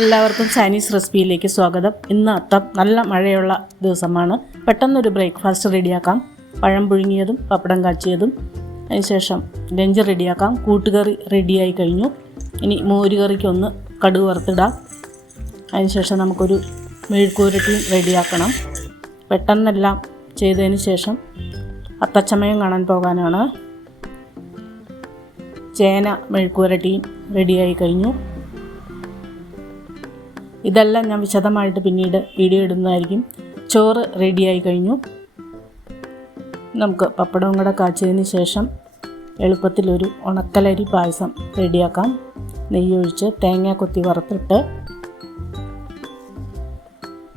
എല്ലാവർക്കും ചൈനീസ് റെസിപ്പിയിലേക്ക് സ്വാഗതം. ഇന്ന് അത്തം നല്ല മഴയുള്ള ദിവസമാണ്. പെട്ടെന്നൊരു ബ്രേക്ക്ഫാസ്റ്റ് റെഡിയാക്കാം. പഴം പുഴുങ്ങിയതും പപ്പടം കാച്ചിയതും. അതിനുശേഷം ലഞ്ച് റെഡിയാക്കാം. കൂട്ടുകറി റെഡിയായി കഴിഞ്ഞു. ഇനി മോരുകറിക്കൊന്ന് കടുക് വറുത്തിടാം. അതിനുശേഷം നമുക്കൊരു മെഴുക്കുവരട്ടിയും റെഡിയാക്കണം. പെട്ടെന്നെല്ലാം ചെയ്തതിന് ശേഷം അത്തച്ചമയം കാണാൻ പോകാനാണ്. ചേന മെഴുക്കുവരട്ടിയും റെഡിയായി കഴിഞ്ഞു. ഇതെല്ലാം ഞാൻ വിശദമായിട്ട് പിന്നീട് വീഡിയോ ഇടുന്നതായിരിക്കും. ചോറ് റെഡിയായി കഴിഞ്ഞു. നമുക്ക് പപ്പടവും കൂടെ കാച്ചതിന് ശേഷം എളുപ്പത്തിലൊരു ഉണക്കലരി പായസം റെഡിയാക്കാം. നെയ്യൊഴിച്ച് തേങ്ങ കൊത്തി വറുത്തിട്ട്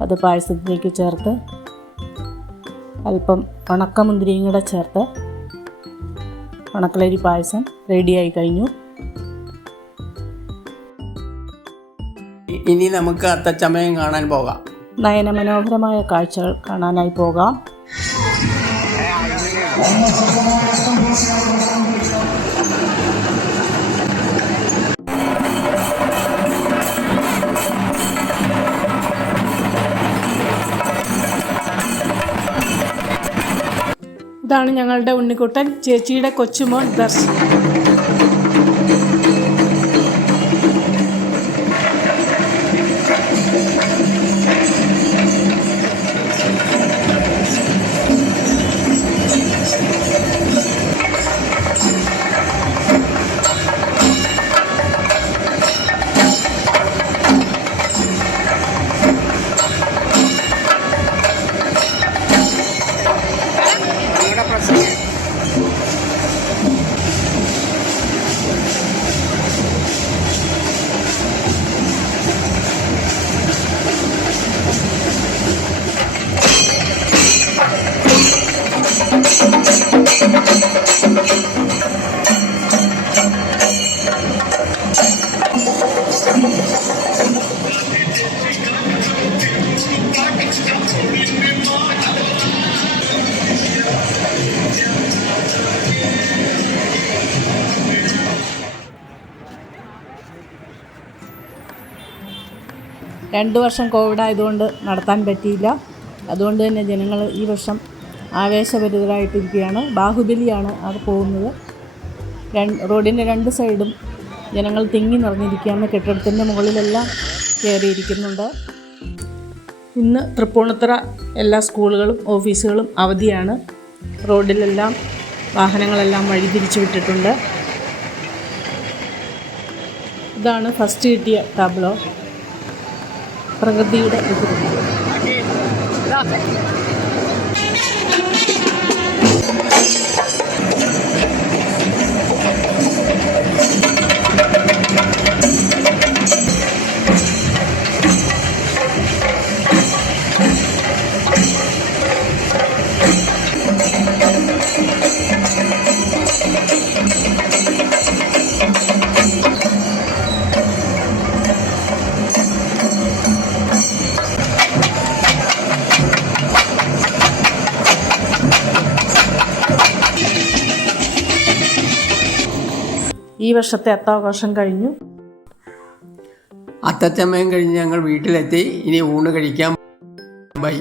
അത് പായസത്തിലേക്ക് ചേർത്ത് അല്പം ഉണക്കമുന്തിരിയും കൂടെ ചേർത്ത് ഉണക്കലരി പായസം റെഡിയായി കഴിഞ്ഞു. ഇനി നമുക്ക് അത്തച്ചമയം കാണാൻ പോകാം. നയനമനോഹരമായ കാഴ്ചകൾ കാണാനായി പോകാം. ഇതാണ് ഞങ്ങളുടെ ഉണ്ണിക്കുട്ടൻ, ചേച്ചിയുടെ കൊച്ചുമോൻ ദർശൻ. രണ്ട് വർഷം കോവിഡ് ആയതുകൊണ്ട് നടത്താൻ പറ്റിയില്ല. അതുകൊണ്ട് തന്നെ ജനങ്ങൾ ഈ വർഷം ആവേശഭരിതരായിട്ടിരിക്കുകയാണ്. ബാഹുബലിയാണ് അത് പോകുന്നത്. റോഡിൻ്റെ രണ്ട് സൈഡും ജനങ്ങൾ തിങ്ങി നിറഞ്ഞിരിക്കുകയാണ്. കെട്ടിടത്തിൻ്റെ മുകളിലെല്ലാം കയറിയിരിക്കുന്നുണ്ട്. ഇന്ന് തൃപ്പൂണിത്തുറ എല്ലാ സ്കൂളുകളും ഓഫീസുകളും അവധിയാണ്. റോഡിലെല്ലാം വാഹനങ്ങളെല്ലാം വഴിതിരിച്ചു വിട്ടിട്ടുണ്ട്. ഇതാണ് ഫസ്റ്റ് കിട്ടിയ ടാബ്ലോ, പ്രകൃതിയുടെ എതിർപ്പ്. ഈ വർഷത്തെ അത്താഘോഷം കഴിഞ്ഞു. അത്തച്ചമയം കഴിഞ്ഞ് ഞങ്ങൾ വീട്ടിലെത്തി. ഇനി ഊണ് കഴിക്കാം. ബൈ.